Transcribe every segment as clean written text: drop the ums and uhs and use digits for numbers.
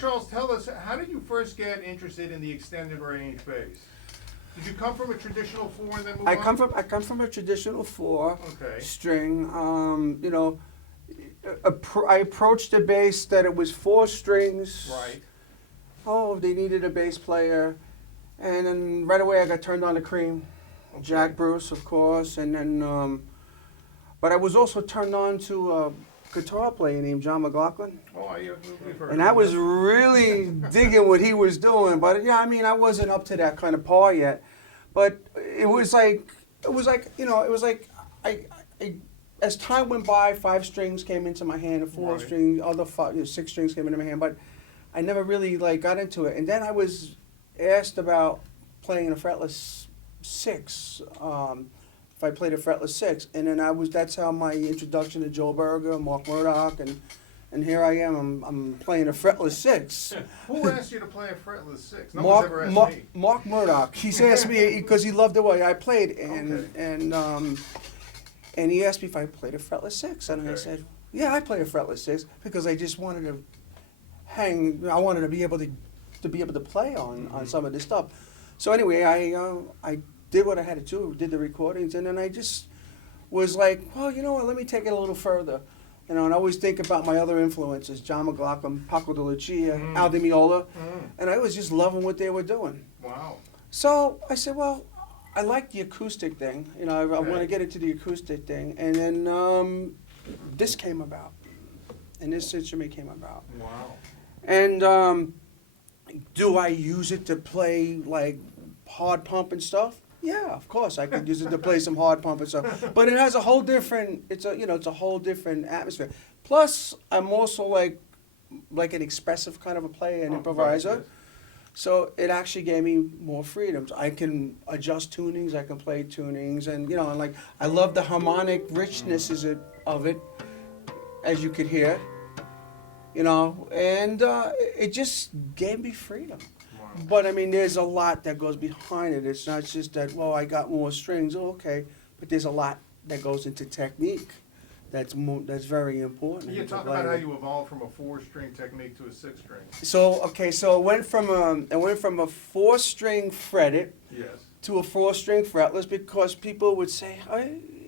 Charles, tell us, how did you first get interested in the extended range bass? Did you come from a traditional 4 and then move on? I come from a traditional 4 Okay. string. You know, I approached the bass that it was 4 strings. Right. Oh, they needed a bass player, and then right away I got turned on to Cream, Okay. Jack Bruce, of course, and then. But I was also turned on to a guitar player named John McLaughlin. Oh, we've heard And of I was that. really digging what he was doing, but yeah, I mean, I wasn't up to that kind of par yet. But it was like, I as time went by, 5 strings came into my hand, and 4 Right. strings, other 6 strings came into my hand, but I never really like got into it. And then I was asked about playing a fretless 6. If I played a fretless 6, and then that's how my introduction to Joe Berger, Mark Murdoch, and here I am. I'm playing a fretless 6. Who asked you to play a fretless 6? No one's ever asked me. Mark Murdoch. He's asked me because he loved the way I played, and he asked me if I played a fretless 6, and I Okay. said, yeah, I play a fretless 6 because I just wanted to I wanted to be able to play on some of this stuff. So anyway, I did what I had to do, did the recordings, and then I just was like, well, you know what, let me take it a little further. You know, and I always think about my other influences, John McLaughlin, Paco de Lucia, Al Di Meola, and I was just loving what they were doing. Wow. So I said, well, I like the acoustic thing. You know, I want to Okay. get into the acoustic thing. And then this came about, and this instrument came about. Wow. And do I use it to play like hard pump and stuff? Yeah, of course I could use it to play some hard pump and stuff. But it has a whole different. It's a whole different atmosphere. Plus, I'm also like an expressive kind of a player and improviser. Right, So it actually gave me more freedoms. I can adjust tunings, I can play tunings, and and I love the harmonic richness of it, as you could hear. And it just gave me freedom. Wow. But I mean, there's a lot that goes behind it. It's not just that, well, I got more strings, okay, but there's a lot that goes into technique. That's very important. You talk about how you evolved from a 4-string technique to a 6-string. So it went from a 4-string fretted Yes. to a 4-string fretless because people would say,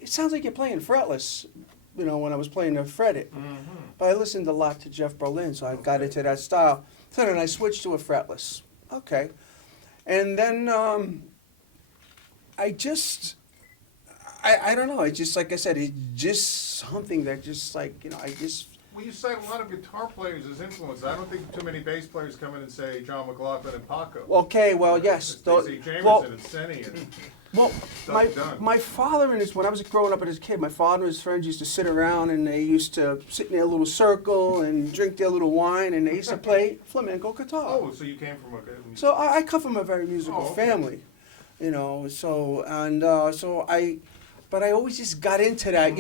it sounds like you're playing fretless, when I was playing the fretted. Mm-hmm. But I listened a lot to Jeff Berlin, so I got into that style. So then I switched to a fretless. Okay. And then I don't know. It's just, like I said, it's just something that just Well, you cite a lot of guitar players as influences. I don't think too many bass players come in and say John McLaughlin and Paco. Okay, well, yes. They say Jamerson Well, and Senny and Well, stuff done. my father when I was growing up as a kid, my father and his friends used to sit around and they used to sit in their little circle and drink their little wine and they used to play flamenco guitar. Oh, so you came from a... So I come from a very musical Oh, okay. family, but I always just got into that,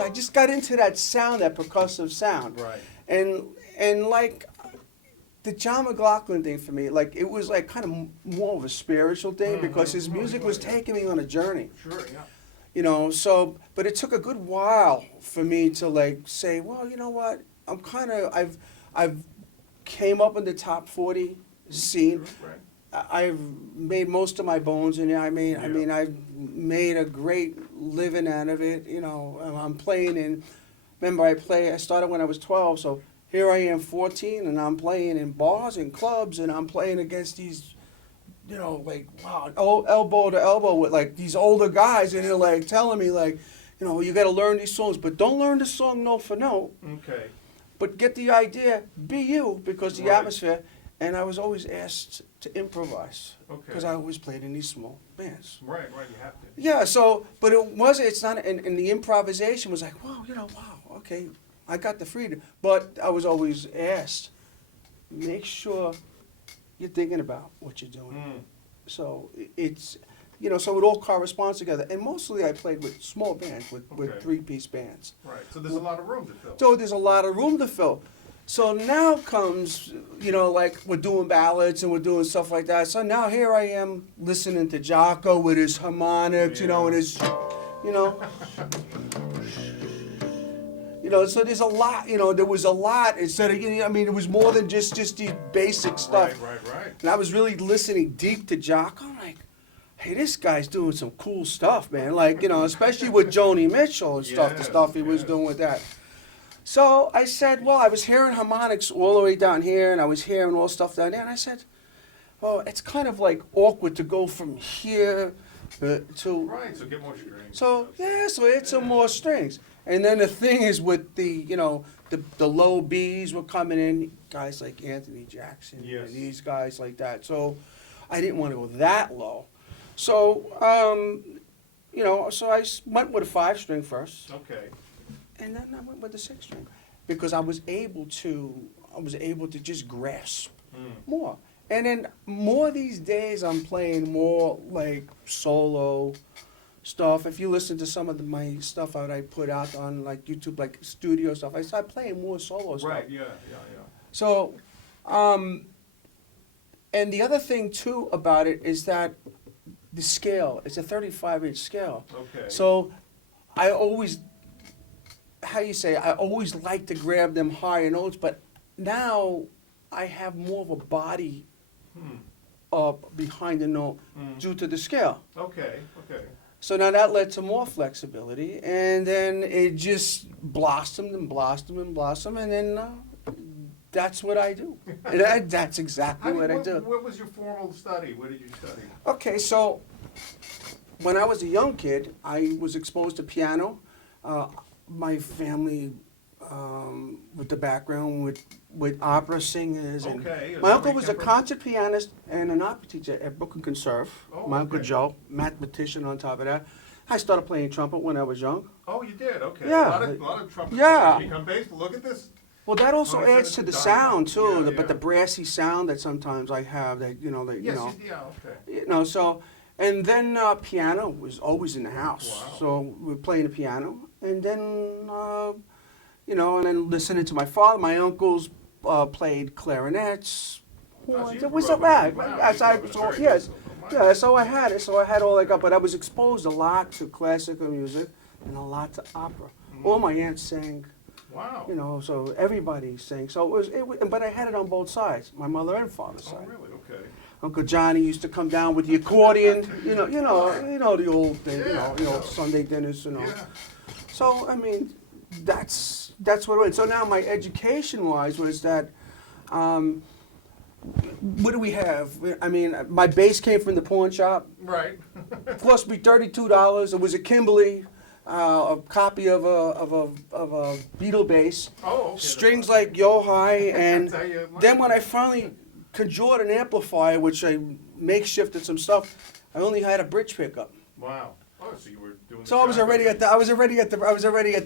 I just got into that sound, that percussive sound. Right. And like the John McLaughlin thing for me, like it was like kind of more of a spiritual thing because his music was taking me on a journey. Sure, yeah. But it took a good while for me to like say, well, you know what? I've came up in the top 40 scene. Right. I've made most of my bones in it. I mean, I've made a great living out of it. I'm playing in. Remember, I started when I was 12, so here I am, 14, and I'm playing in bars and clubs, and I'm playing against these, elbow to elbow with like these older guys, and they're like telling me like, you got to learn these songs, but don't learn the song note for note. Okay. But get the idea, be you, because the Right. atmosphere. And I was always asked to improvise Okay. because I always played in these small bands. Right, you have to. Yeah, but it's not, and the improvisation was like, wow, okay, I got the freedom. But I was always asked, make sure you're thinking about what you're doing. So it's, so it all corresponds together. And mostly I played with small bands, with Okay. 3-piece bands. Right, so there's a lot of room to fill. So there's a lot of room to fill. So now comes, like we're doing ballads and we're doing stuff like that. So now here I am listening to Jocko with his harmonics, and his, you know. So there's a lot, there was a lot instead of, I mean, it was more than just the basic stuff. Right. And I was really listening deep to Jock. I'm like, hey, this guy's doing some cool stuff, man. Like, especially with Joni Mitchell and stuff, the Yes, stuff he was yes. doing with that. So I said, well, I was hearing harmonics all the way down here, and I was hearing all stuff down there, and I said, well, it's kind of like awkward to go from here to... Right, so get more strings. So, yeah, so it's some more strings. And then the thing is with the low Bs were coming in, guys like Anthony Jackson Yes. and these guys like that. So I didn't want to go that low. So, so I went with a 5-string first. Okay. And then I went with the 6-string because I was able to just grasp more. And then more these days I'm playing more like solo stuff. If you listen to some of my stuff that I put out on like YouTube, like studio stuff, I start playing more solo stuff. Right, yeah. So, and the other thing too about it is that the scale, it's a 35-inch scale. Okay. So I always, I always like to grab them higher notes, but now I have more of a body behind the note due to the scale. Okay. So now that led to more flexibility, and then it just blossomed and blossomed and blossomed, and then that's what I do. That's exactly what I do. What was your formal study? What did you study? Okay, so when I was a young kid, I was exposed to piano. My family, with the background with opera singers, and Okay. my uncle was a concert pianist and an opera teacher at Brooklyn Conserve. Oh, My Uncle okay. Joe, mathematician on top of that. I started playing trumpet when I was young. Oh, you did? Okay. Yeah. A lot of trumpet Yeah. players become bass. Look at this. Well, that also Oh, adds to the it's sound dynamic. too, Yeah, but the yeah. brassy sound that sometimes I have. That Yes, okay. So, and then piano was always in the house. Wow. So we were playing the piano, and then and then listening to my father. My uncles played clarinets. Oh, so you It was grew a up lot. with- wow, Yes, you grew I up with so very yes, musical. Wow. yeah. So I had it. So I had all that, but I was exposed a lot to classical music and a lot to opera. All my aunts sang. Wow. So everybody sang. So it was, but I had it on both sides, my mother and father's Oh, side. really? Okay. Uncle Johnny used to come down with the accordion, you know the old thing, Yeah. Sunday dinners, Yeah. So I mean, that's what it was. So now my education-wise was that, what do we have? I mean, my bass came from the pawn shop. Right. Cost me $32. It was a Kimberly, a copy of a Beatle bass. Oh, okay. Strings like yo-hi, and That's how you learn. then when I finally conjured an amplifier, which I makeshifted some stuff, I only had a bridge pickup. Wow. Oh, so you were doing. So I was already at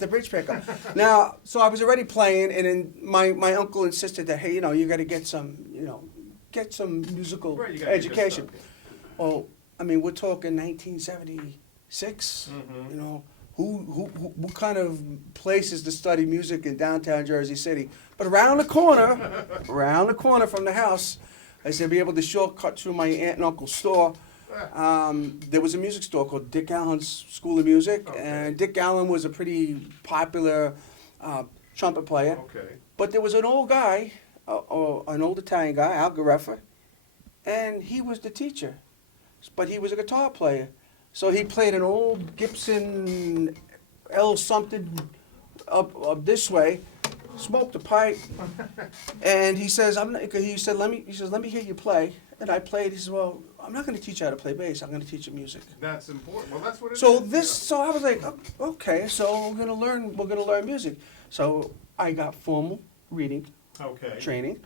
the bridge pickup. Now, so I was already playing, and then my uncle insisted that, hey, you got to get some musical Right, you gotta get this education. stuff, Well, I mean, we're talking 1976. Mhm. You know, what kind of places to study music in downtown Jersey City? But around the corner from the house, I said, be able to shortcut through my aunt and uncle's store. There was a music store called Dick Allen's School of Music, Okay. and Dick Allen was a pretty popular trumpet player. Okay. But there was an old guy, an old Italian guy, Al Gareffa, and he was the teacher. But he was a guitar player. So he played an old Gibson L something up this way, smoked a pipe, and he says, let me hear you play. And I played. He says, well, I'm not going to teach you how to play bass. I'm going to teach you music. That's important. Well, that's what it is. So I was like, okay, so we're gonna learn music. So I got formal reading Okay. training,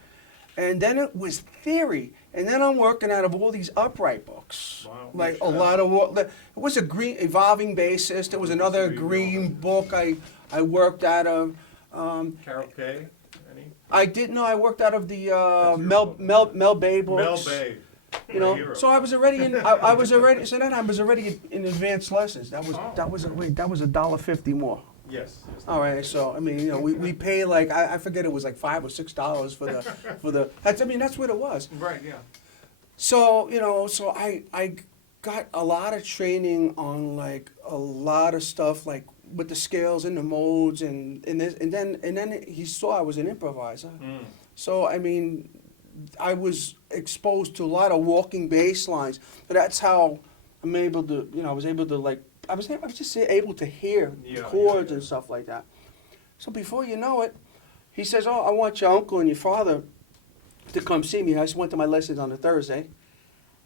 and then it was theory, and then I'm working out of all these upright books. Wow. Like a Which, lot of work. It was a green evolving bassist. There was another So you green know. book I worked out of. Carol Kay. Any? I didn't know I worked out of the That's your Mel book. Bay Mel books. Bay. You My know, hero. so I was already in. I was already. So then I was already in advanced lessons. That was Oh. that was $1.50 more. Yes. All right, so I mean, we pay like I forget, it was like $5 or $6 for the. That's what it was. Right. Yeah. So so I got a lot of training on like a lot of stuff, like with the scales and the modes, and then he saw I was an improviser. So I mean, I was exposed to a lot of walking bass lines. But that's how I'm able to, you know, I was just able to hear the chords and stuff like that. So before you know it, he says, "Oh, I want your uncle and your father to come see me." I just went to my lessons on a Thursday,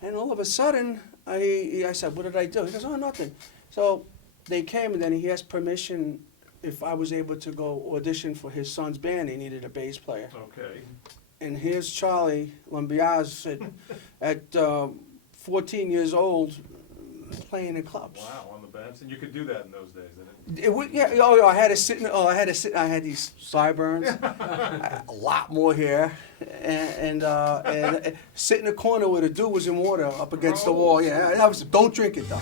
and all of a sudden, I said, "What did I do?" He goes, "Oh, nothing." So they came, and then he asked permission if I was able to go audition for his son's band. He needed a bass player. Okay. And here's Charlie Lambiase at 14 years old playing in clubs. Wow, on the bands, and you could do that in those days, didn't I had to sit. I had these sideburns, a lot more hair, and sit in the corner where the dude was in water up against the wall. Yeah, that was. Don't drink it though.